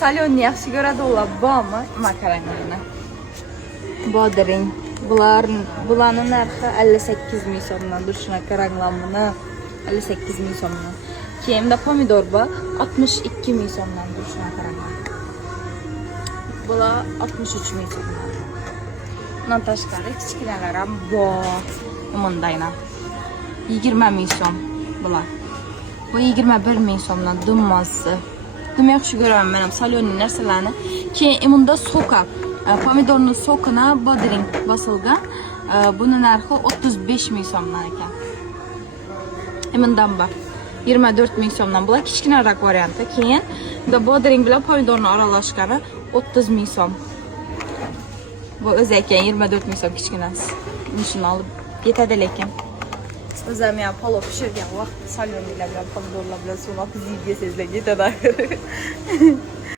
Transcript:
Salyonni yaxshi ko'radi ular bormi? Makaronlarni. Bodring. Bularning narxi 58 ming so'mdan. Shunaqa ranglamini 58 ming so'mdan. Keyinda pomidor bor 62 ming so'mdan. Shunaqa ranglar. Bular 63 ming so'mdan. Bundan tashqari kichkinalar ham bor. Umundayna 20 ming so'm bular. Bu 21 ming so'mdan dummasi. Dumma yaxshi ko'raman men ham salyonni narsalarni. Keyin imunda soka, pomidorning sokini bodring bosilgan. Buni narxi 35 ming so'mdan ekan. Imundan bor 24 ming so'mdan. Bular kichkinaroq varianti. Keyin bu bodring bilan pomidorni aralashgani 30 ming so'm. Bu o'zi ekan 24 ming so'm kichkinasi. Shuni olib yetadi lekin. O'zim ham palov pishirgan vaqt salyonlar bilan pomidorlar bilan suv oqizib yesangizlar yetadi.